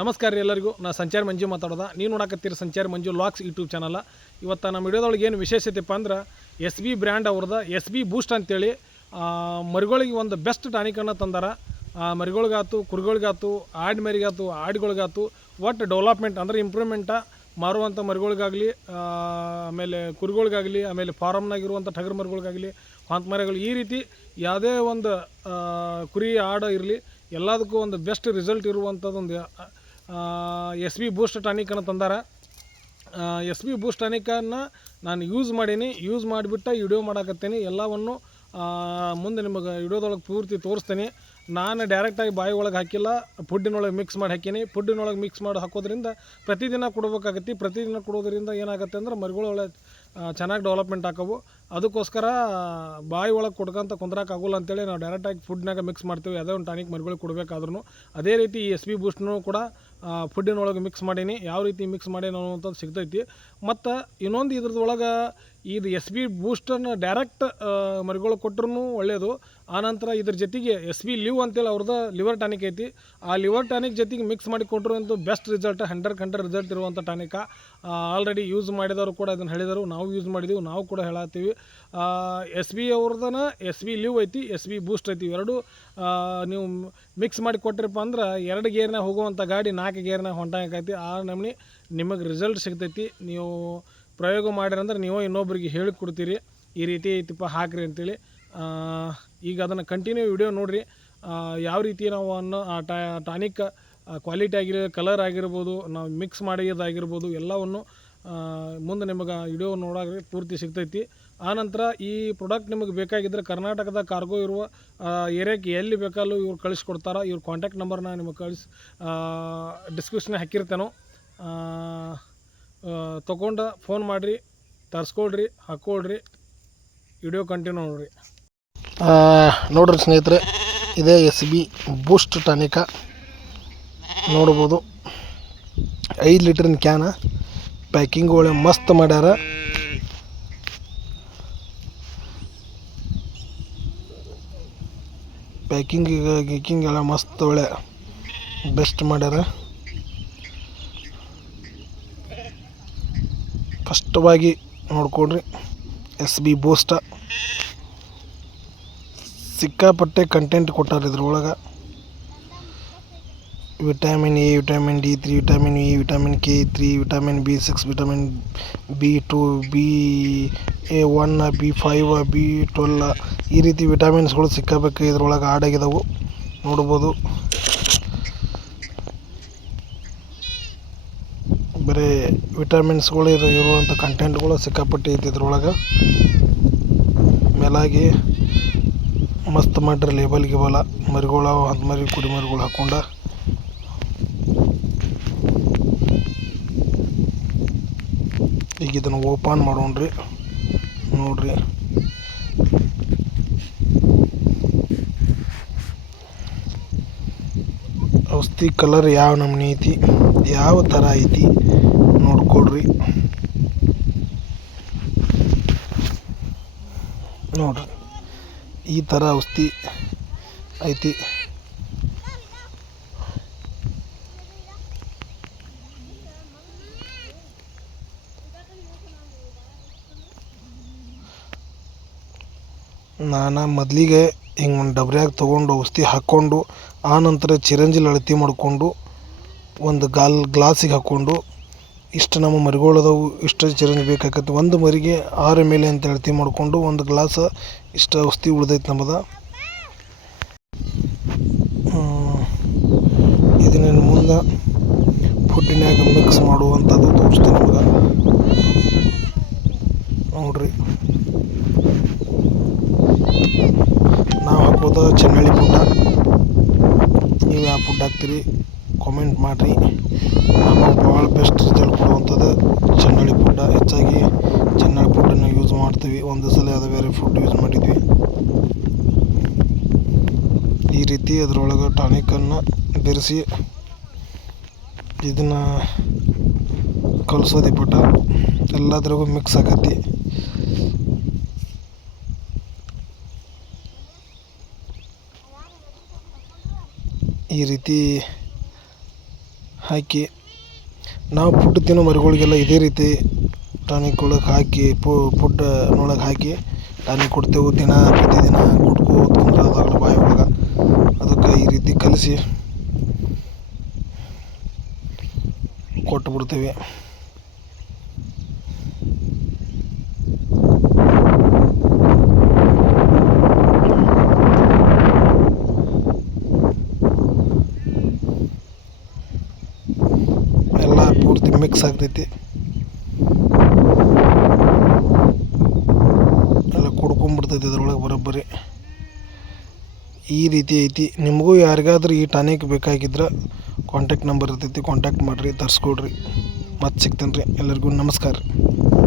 ನಮಸ್ಕಾರ ರೀ ಎಲ್ಲರಿಗೂ. ನಾ ಸಂಚಾರ ಮಂಜು ಮಾತಾಡೋದ. ನೀವು ನೋಡಕತ್ತೀರಿ ಸಂಚಾರ ಮಂಜು ಲಾಕ್ಸ್ ಯೂಟ್ಯೂಬ್ ಚಾನಲ್. ಇವತ್ತು ನಮ್ಮ ವಿಡಿಯೋದೊಳಗೆ ಏನು ವಿಶೇಷತೆಪ್ಪ ಅಂದ್ರೆ ಎಸ್ ಬಿ ಬ್ರ್ಯಾಂಡ್ ಅವ್ರದ್ದು ಎಸ್ ಬಿ ಬೂಸ್ಟ್ ಅಂತೇಳಿ ಮರಿಗಳಿಗೆ ಒಂದು ಬೆಸ್ಟ್ ಟಾನಿಕನ್ನು ತಂದಾರ. ಮರಿಗಳಿಗಾತು, ಕುರಿಗಳಿಗಾತು, ಆಡ್ ಮರಿಗಾತು, ಆಡ್ಗಳಿಗಾತು ಒಟ್ಟು ಡೆವಲಪ್ಮೆಂಟ್ ಅಂದರೆ ಇಂಪ್ರೂವ್ಮೆಂಟ ಮಾರುವಂಥ ಮರಿಗಳಿಗಾಗಲಿ ಆಮೇಲೆ ಕುರಿಗಳಿಗಾಗಲಿ, ಆಮೇಲೆ ಫಾರಮ್ನಾಗಿರುವಂಥ ಟಗರ್ ಮರಿಗಳಿಗಾಗಲಿ, ಹೊಂತ ಮರಿಗಳು ಈ ರೀತಿ ಯಾವುದೇ ಒಂದು ಕುರಿ, ಆಡ ಇರಲಿ ಎಲ್ಲದಕ್ಕೂ ಒಂದು ಬೆಸ್ಟ್ ರಿಸಲ್ಟ್ ಇರುವಂಥದ್ದೊಂದು ಎಸ್ ಬಿ ಬೂಸ್ಟ್ ಟಾನಿಕನ್ನು ತಂದಾರ. ಎಸ್ ಬಿ ಬೂಸ್ಟ್ ಟಾನಿಕನ್ನು ನಾನು ಯೂಸ್ ಮಾಡೀನಿ ಯೂಸ್ ಮಾಡಿಬಿಟ್ಟು ವಿಡಿಯೋ ಮಾಡಾಕತ್ತೀನಿ, ಎಲ್ಲವನ್ನು ಮುಂದೆ ನಿಮಗೆ ವಿಡಿಯೋದೊಳಗೆ ಪೂರ್ತಿ ತೋರಿಸ್ತೀನಿ. ನಾನು ಡೈರೆಕ್ಟಾಗಿ ಬಾಯಿ ಒಳಗೆ ಹಾಕಿಲ್ಲ ಫುಡ್ಡಿನೊಳಗೆ ಮಿಕ್ಸ್ ಮಾಡಿ ಹಾಕೀನಿ. ಫುಡ್ಡಿನೊಳಗೆ ಮಿಕ್ಸ್ ಮಾಡಿ ಹಾಕೋದ್ರಿಂದ ಪ್ರತಿದಿನ ಕೊಡಬೇಕಾಗತ್ತೆ, ಪ್ರತಿದಿನ ಕೊಡೋದ್ರಿಂದ ಏನಾಗುತ್ತೆ ಅಂದ್ರೆ ಮರಿಗಳು ಒಳ್ಳೆ ಚೆನ್ನಾಗಿ ಡೆವಲಪ್ಮೆಂಟ್ ಆಕವು. ಅದಕ್ಕೋಸ್ಕರ, ಬಾಯಿ ಒಳಗೆ ಕೊಡ್ಕೊಂತ ಕುಂದ್ರಾಕಾಗಲ್ಲ ಅಂತೇಳಿ ನಾವು ಡೈರೆಕ್ಟಾಗಿ ಫುಡ್ನಾಗ ಮಿಕ್ಸ್ ಮಾಡ್ತೀವಿ. ಯಾವುದೇ ಒಂದು ಟಾನಿಕ್ ಮರಿಗಳಿಗೆ ಕೊಡಬೇಕಾದ್ರೂ ಅದೇ ರೀತಿ ಈ ಎಸ್ ಬಿ ಬೂಸ್ಟ್ನು ಕೂಡ ಫುಡ್ಡಿನೊಳಗೆ ಮಿಕ್ಸ್ ಮಾಡೀನಿ. ಯಾವ ರೀತಿ ಮಿಕ್ಸ್ ಮಾಡೀನಿ ಅನ್ನುವಂಥದ್ದು ಸಿಗ್ತೈತಿ. ಮತ್ತು ಇನ್ನೊಂದು ಇದ್ರದೊಳಗೆ ಇದು ಎಸ್ ಬಿ ಬೂಸ್ಟರ್ನ ಡೈರೆಕ್ಟ್ ಮರಿಗಳು ಕೊಟ್ಟರು ಒಳ್ಳೆಯದು ಆನಂತರ ಇದ್ರ ಜೊತೆಗೆ ಎಸ್ ಬಿ ಲಿವ್ ಅಂತೇಳಿ ಅವ್ರದ್ದು ಲಿವರ್ ಟಾನಿಕ್ ಐತಿ. ಆ ಲಿವರ್ ಟಾನಿಕ್ ಜೊತೆಗೆ ಮಿಕ್ಸ್ ಮಾಡಿ ಕೊಟ್ಟರು best result hundred hundred result ಇರುವಂಥ ಟಾನಿಕ ಆಲ್ರೆಡಿ ಯೂಸ್ ಮಾಡಿದವರು ಕೂಡ ಇದನ್ನು ಹೇಳಿದರು. ನಾವು ಯೂಸ್ ಮಾಡಿದ್ದೀವಿ ನಾವು ಕೂಡ ಹೇಳತ್ತೀವಿ. ಎಸ್ ಬಿ ಅವ್ರದನ ಎಸ್ ಬಿ ಲಿವ್ ಐತಿ ಎಸ್ ಬಿ ಬೂಸ್ಟ್ ಐತಿ ಎರಡು ನೀವು ಮಿಕ್ಸ್ ಮಾಡಿ ಕೊಟ್ಟಿರಪ್ಪ ಅಂದ್ರೆ ಎರಡು ಗೇರ್ನ ಹೋಗುವಂಥ ಗಾಡಿ ನಾಲ್ಕು ಗೇರ್ನಾಗ ಹೊಂಟಾಕೈತಿ ಆ ನಮೂನಿ ನಿಮಗೆ ರಿಸಲ್ಟ್ ಸಿಗ್ತೈತಿ. ನೀವು ಪ್ರಯೋಗ ಮಾಡಿರಂದ್ರೆ ನೀವು ಇನ್ನೊಬ್ರಿಗೆ ಹೇಳಿ ಕೊಡ್ತೀರಿ. ಈ ರೀತಿ ಐತಿಪ್ಪ, ಹಾಕ್ರಿ ಅಂತೇಳಿ. ಈಗ ಅದನ್ನು ಕಂಟಿನ್ಯೂ ವಿಡಿಯೋ ನೋಡಿರಿ. ಯಾವ ರೀತಿ ನಾವು ಅನ್ನೋ, ಆ ಟಾನಿಕ್ ಕ್ವಾಲಿಟಿ ಆಗಿರೋ ಕಲರ್ ಆಗಿರ್ಬೋದು ನಾವು ಮಿಕ್ಸ್ ಮಾಡಿದ್ದಾಗಿರ್ಬೋದು ಎಲ್ಲವನ್ನು ಮುಂದೆ ನಿಮಗೆ ವಿಡಿಯೋ ನೋಡೋಕೆ ಪೂರ್ತಿ ಸಿಗ್ತೈತಿ. ಆನಂತರ ಈ ಪ್ರಾಡಕ್ಟ್ ನಿಮಗೆ ಬೇಕಾಗಿದ್ದರೆ ಕರ್ನಾಟಕದ ಕಾರ್ಗೋ ಇರುವ ಏರಿಯಾಕ್ಕೆ ಎಲ್ಲಿ ಬೇಕಲ್ಲೂ ಇವ್ರು ಕಳಿಸ್ಕೊಡ್ತಾರೆ. ಇವ್ರ ಕಾಂಟ್ಯಾಕ್ಟ್ ನಂಬರ್ನ ನಿಮಗೆ ಕಳಿಸಿ ಡಿಸ್ಕ್ರಿಪ್ಷನ್ ಹಾಕಿರ್ತೇನೋ. ತೊಗೊಂಡು ಫೋನ್ ಮಾಡಿರಿ, ತರಿಸ್ಕೊಳ್ರಿ ಹಾಕ್ಕೊಳ್ರಿ ವಿಡಿಯೋ ಕಂಟಿನ್ಯೂ ನೋಡ್ರಿ. ನೋಡ್ರಿ ಸ್ನೇಹಿತರೆ, ಇದೇ ಎಸ್ ಬಿ ಬೂಸ್ಟ್ ಟಾನಿಕ ನೋಡ್ಬೋದು. ಐದು ಲೀಟ್ರಿನ ಕ್ಯಾನ ಪ್ಯಾಕಿಂಗ್ ಒಳ್ಳೆ ಮಸ್ತ್ ಮಾಡ್ಯಾರ. ಪ್ಯಾಕಿಂಗ್ ಗೀಕಿಂಗ್ ಎಲ್ಲ ಮಸ್ತ್ ಒಳ್ಳೆ ಬೆಸ್ಟ್ ಮಾಡ್ಯಾರ. ಕಷ್ಟವಾಗಿ ನೋಡ್ಕೊಡ್ರಿ ಎಸ್ ಬಿ ಬೂಸ್ಟ. ಸಿಕ್ಕಾಪಟ್ಟೆ ಕಂಟೆಂಟ್ ಕೊಟ್ಟಾರ ಇದ್ರೊಳಗೆ. Vitamin A, vitamin D three, vitamin E vitamin K three, vitamin B six, vitamin B two, B A one, B five, B twelve ಈ ರೀತಿ ವಿಟಮಿನ್ಸ್ಗಳು ಸಿಕ್ಕಬೇಕು ಇದ್ರೊಳಗೆ ಆಡಾಗಿದ್ದಾವೆ ನೋಡ್ಬೋದು. ಬರೀ ವಿಟಮಿನ್ಸ್ಗಳು ಇರೋ ಇರುವಂಥ ಕಂಟೆಂಟ್ಗಳು ಸಿಕ್ಕಾಪಟ್ಟೆ ಐತಿ ಇದ್ರೊಳಗೆ. ಮೇಲಾಗಿ ಮಸ್ತ್ ಮಾಡ್ರಿ ಲೇಬಲ್ ಗಿಬಲ ಮರಿಗಳು ಅಂತ ಮರಿ, ಕುರಿ ಮರಿಗಳು ಹಾಕೊಂಡ. ಈಗ ಇದನ್ನು ಓಪನ್ ಮಾಡೋಣ್ರಿ. ನೋಡ್ರಿ. ಔಷಧಿ ಕಲರ್ ಯಾವ ನಮೂನಿ ಐತಿ? ಯಾವ ಥರ ಐತಿ? ನೋಡ್ಕೊಡ್ರಿ. ನೋಡ್ರಿ. ಈ ಥರ ಔಷಧಿ ಐತಿ. ನಾನು ಮೊದಲಿಗೆ ಹಿಂಗೆ ಒಂದು ಡಬ್ರ್ಯಾಗ ತೊಗೊಂಡು ಔಷಧಿ ಹಾಕ್ಕೊಂಡು, ಆ ನಂತರ ಚಿರಂಜಿಲಿ ಅಳತೆ ಮಾಡಿಕೊಂಡು, ಒಂದು ಗಾಲ್ ಗ್ಲಾಸಿಗೆ ಹಾಕ್ಕೊಂಡು, ಇಷ್ಟು ನಮ್ಮ ಮರಿಗಳದವು ಇಷ್ಟು ಚಿರಂಜಿ ಬೇಕಾಗತ್ತೆ ಒಂದು ಮರಿಗೆ ಆರು ಮೇಲೆ ಅಂತ ಅಳತೆ ಮಾಡಿಕೊಂಡು, ಒಂದು ಗ್ಲಾಸ ಇಷ್ಟು ಔಷಧಿ ಉಳ್ದೈತೆ ನಮ್ಮದು. ಇದನ್ನ ಮುಂದೆ ಫುಡ್ಡಿನಾಗ ಮಿಕ್ಸ್ ಮಾಡುವಂಥದ್ದು ತೋರಿಸ್ತೀನಿ ನಿಮ್ಗೆ ನೋಡ್ರಿ ನಾವು ಹಾಕೋದು ಚೆನ್ನಳ್ಳಿ ಪುಡ್ಡ ನೀವು ಯಾವ ಫುಡ್ ಹಾಕ್ತೀರಿ ಕಾಮೆಂಟ್ ಮಾಡಿರಿ. ನಮಗೆ ಭಾಳ ಬೆಸ್ಟ್ ರಿಸಲ್ಟ್ ಕೊಡುವಂಥದ್ದು ಚೆನ್ನಳ್ಳಿ ಪುಡ್ಡ ಹೆಚ್ಚಾಗಿ ಚೆನ್ನಳ್ಳಿ ಫುಡ್ಡನ್ನು ಯೂಸ್ ಮಾಡ್ತೀವಿ. ಒಂದು ಸಲ ಅದು ಬೇರೆ ಫುಡ್ ಯೂಸ್ ಮಾಡಿದ್ವಿ. ಈ ರೀತಿ ಅದರೊಳಗೆ ಟಾನಿಕನ್ನು ಬೆರೆಸಿ ಇದನ್ನು ಕಲಸೋದಿ ಪುಟ್ಟ. ಎಲ್ಲದ್ರಾಗೂ ಮಿಕ್ಸ್ ಆಗತ್ತೆ. ಈ ರೀತಿ ಹಾಕಿ ನಾವು ಫುಡ್ ತಿನ್ನೋ ಮರಿಗಳಿಗೆಲ್ಲ ಇದೇ ರೀತಿ ಟಾನಿಕ್ ಒಳಗೆ ಹಾಕಿ ಫುಡ್ ಒಳಗೆ ಹಾಕಿ ಟಾನಿಕ್ ಕೊಡ್ತೇವೆ ದಿನ ಪ್ರತಿದಿನ ಕುಡ್ಕೋತ ಕುಂದ್ರೆ ಬಾಯಿ ಒಳಗೆ. ಅದಕ್ಕೆ ಈ ರೀತಿ ಕಲಸಿ ಕೊಟ್ಟು ಬಿಡ್ತೇವೆ ಎಲ್ಲ ಪೂರ್ತಿ ಮಿಕ್ಸ್ ಆಗ್ತೈತಿ. ಎಲ್ಲ ಕುಡ್ಕೊಂಬಿಡ್ತೈತಿ ಅದ್ರೊಳಗೆ ಬರೋಬ್ಬರಿ. ಈ ರೀತಿ ಐತಿ. ನಿಮಗೂ ಯಾರಿಗಾದ್ರೂ ಈ ಟಾನಿಕ್ ಬೇಕಾಗಿದ್ರೆ ಕಾಂಟ್ಯಾಕ್ಟ್ ನಂಬರ್ ಇರ್ತೈತಿ. ಕಾಂಟ್ಯಾಕ್ಟ್ ಮಾಡಿರಿ, ತರಿಸ್ಕೊಡ್ರಿ. ಮತ್ತೆ ಸಿಗ್ತೇನೆ ರೀ ಎಲ್ಲರಿಗೂ ನಮಸ್ಕಾರ. ರೀ